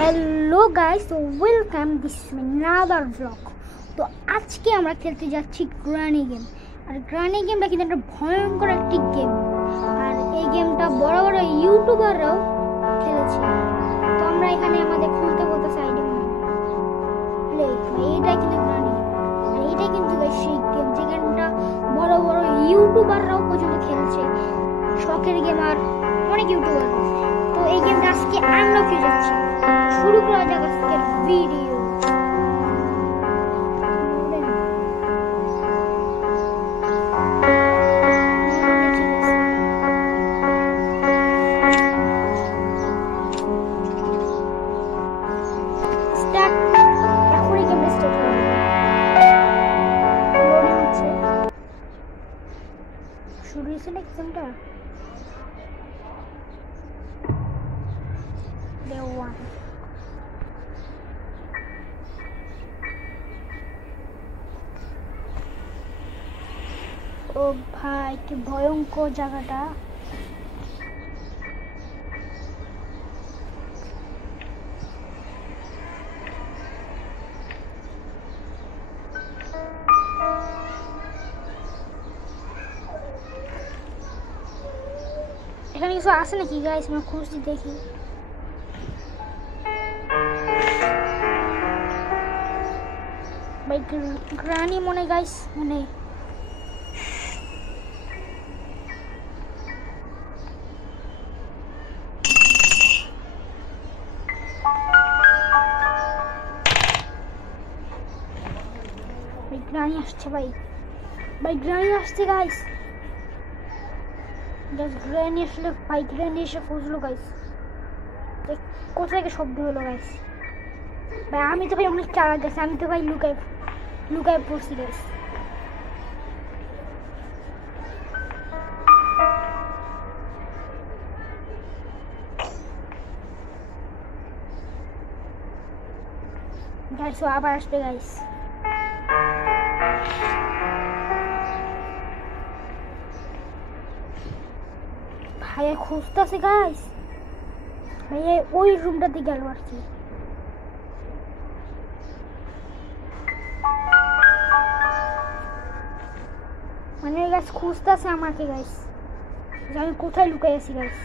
Hello guys, তো welcome this another blog. তো আজকে আমরা খেলতে যাচ্ছি গ্রানি গেম। আর গ্রানি গেমটা কিন্তু একটা ভয়ঙ্কর একটি গেম, আর এই গেমটা বড় বড় ইউটিউবাররাও খেলেছে। তো আমরা এখানে আমাদের খুলতে বলতে সাইডে এইটাই কিন্তু গ্রানি, আর এইটাই কিন্তু সেই গেম যে গেমটা বড় বড় ইউটিউবাররাও পর্যন্ত খেলছে, শখের গেম আর অনেক ইউটিউবার। তো এই গেমটা আজকে আমরা খেলে যাচ্ছি। শুরু করা যাক আজকের ভিডিও। শুরু হয়েছে না গেমটা। ও ভাই, কি ভয়ঙ্কর জায়গাটা। এখানে কিছু আছে নাকি গাইস? আমরা খুঁজছি, দেখি। ভাই গ্রানি মনে গাইস, মনে গ্রানি আসছে। ভাই গ্রানি আসছে গাইস। গ্রানি আসলে ভাই, গ্রানি এসে খুঁজলো গাইস। কোথা থেকে শব্দ হলো গাইস? ভাই আমি তো ভাই অনেক চালাক গেছে, আমি তো ভাই লুকায় পড়ছি গাইস। গাইস ও আবার আসবে গাইস। ভাই খুঁজতেছে গাইস। ভাই ওই রুমটাতে গেল আর কি। মানে গাইস খুঁজতেছে আমাকে গাইস, আমি কোথায় লুকাই আছি গাইস।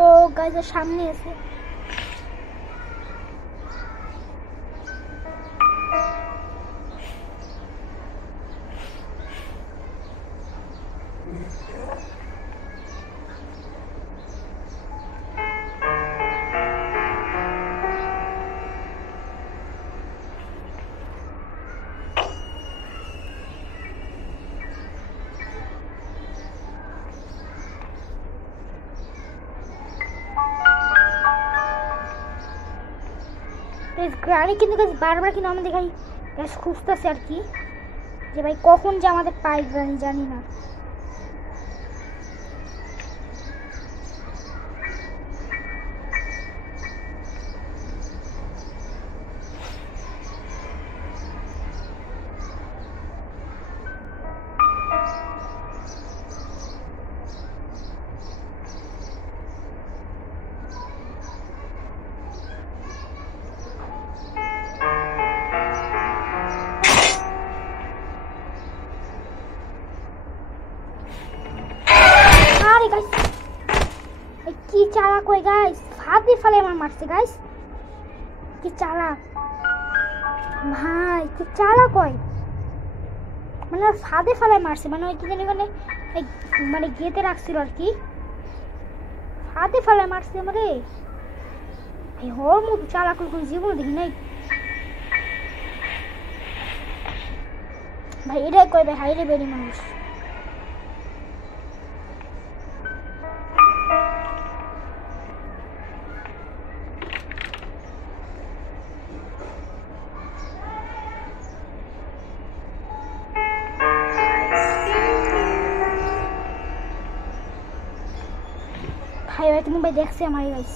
ও গাইস সামনে আছে। গ্রানি কিন্তু বারবার কিন্তু আমাদের গাইস খুঁজতেছে আর কি, যে ভাই কখন যে আমাদের পাই গ্রানি জানি না। কি চালাক ওই গাইস, ফাঁদে ফেলে আমার মারছে গাইস। কি চালাক ভাই, কি চালাক ওই, মানে ফাঁদে ফেলে মারছে। মানে ওই কি জানি মানে গেতে রাখছিল আর কি, ফাঁদে ফেলে মারছে আমারে। ওর মতো চালাক কোন জীবন দেখি নাই ভাই। এটাই কয় ভাই, হাইরে বেরি মানুষ। ভাই ওই কিন্তু ভাই দেখছে আমার গাইস,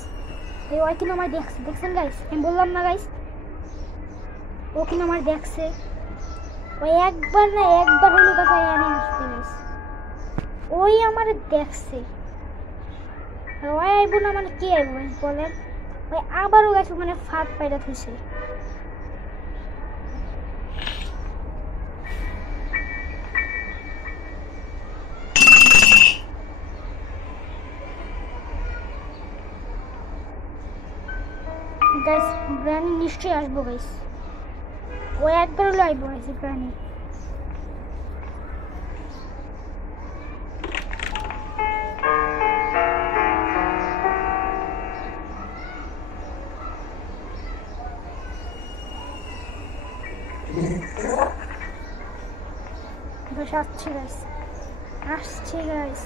ওই কিন্তু আমার দেখছেন গাইস, আমি বললাম না গাইস, ও কিন্তু আমার দেখছে। ওই একবার না একবার হলো কথা এনে আসবে গাইস। ওই আমার দেখছে ওই আইব না মানে কি আইব বলেন। ওই আবারও গাছ ওখানে ফাঁদ পাইরা থইছে। গাইস গ্রানি নিশ্চয়ই আসবো গাইস। ও একবার হলো আইবো গাইস গ্রানি। আসছে গাইস, আসছে গাইস।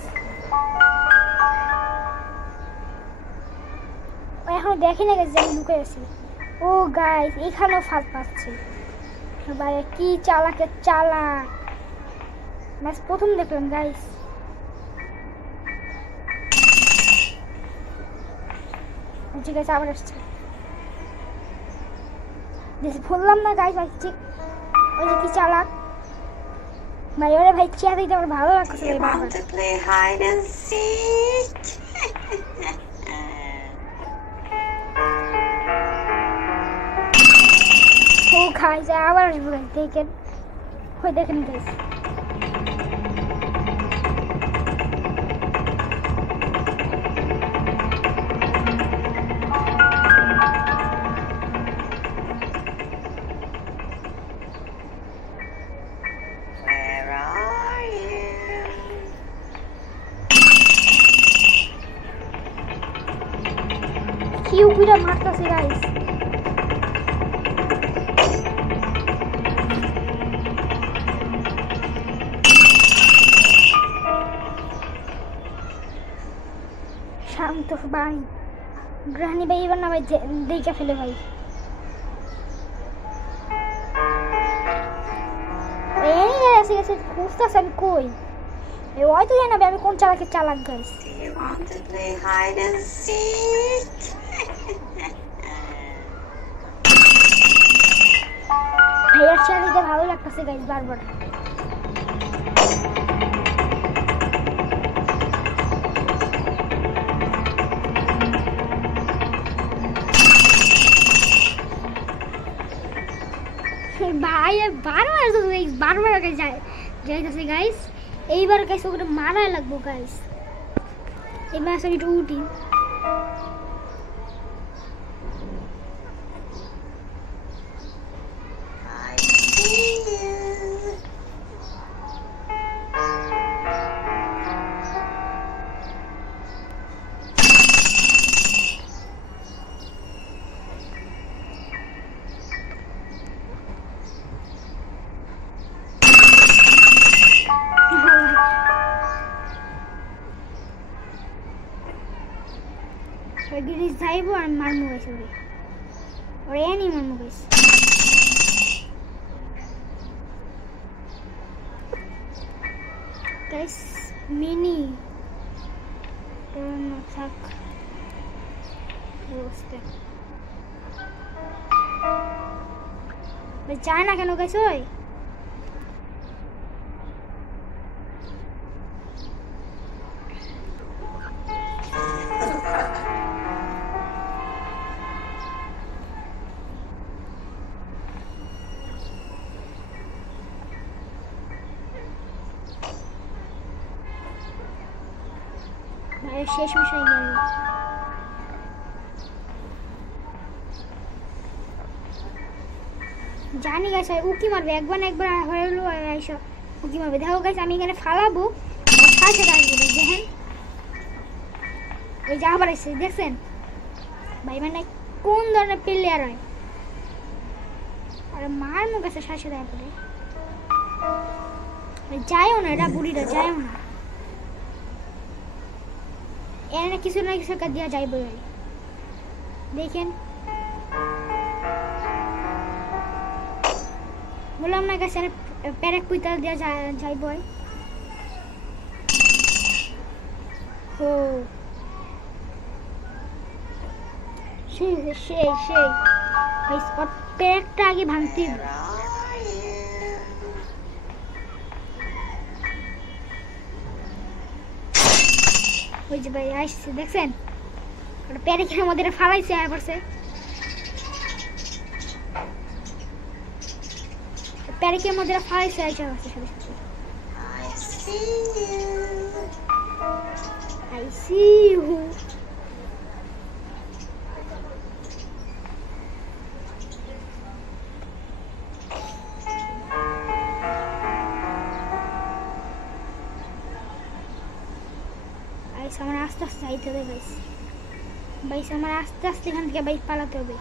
এখন দেখি না গাইস আমি লুকে আছি। ও গাইস এখানেও ফাঁদ পাচ্ছে ভাই, কি চালাকের চালাক। ম্যাচ প্রথম দেখলাম গাইস। ঠিক আছে আবার আসছে, বললাম না গাইস ভাই ঠিক ওই যে কি চালাক ভাই। ওরে ভাই চেয়ার দিতে আমার ভালো লাগছে ভাই। বারবার ও খাই যায় আবার আসবো গাইস। দেখেন ওই দেখেন গাইস কি উপিটা মারতাছে গাইস। শান্ত ভাই, গ্রানি ভাই এবার না ভাই দেখে ফেলে ভাই। এসে গেছে খুঁজতেছে আমি কই। ওই তো জানাবে আমি কোন চালাকের চালাক গাইস। ভাইয়ার চেয়ার দিতে ভালো লাগতেছে গাইস বারবার। ভাই বারবার তো বারবার যাইতেছে গাইস। এইবার গাইস ওকে মারাই লাগবো গাইস। এবার আসলে একটু উঠি। যাইবো আর মারমু গাইস ওরে এনি মারমু গাইস। গাইস মিনি থাক চায় না কেন গাইস। ওই শেষ বিষয় গেল। জানি গাইস উকি মারবে একবার একবার হলো আইসা উকি মারবে। দেখো গাইস আমি এখানে ফালাবো সাথে আসবে দেখেন। ওই যে আবার এসে দেখছেন ভাই মানে কোন ধরনের প্লেয়ার হয়। আর মার মুখ আছে সাথে দেয় পরে যায়ও না, এটা বুড়িটা যায়ও না। এর কিছু না কিছু কাজ দেওয়া যাইব দেখেন। বললাম না গাছের প্যারেক পুইতা দেওয়া যাইব। ও সেই সেই সেই প্যারেকটা আগে ভাঙতে ওই যে ভাই আসছে দেখছেন, ওটা প্যারিকের মধ্যে ফালাইছে আর পড়ছে, প্যারিকের মধ্যে ফালাইছে আইসা আছে সাথে সাথে। I see you. আমার আস্তে আস্তে যাইতে হবে গাইস, আমার আস্তে আস্তে এখান থেকে বাইক পালাতে হবে।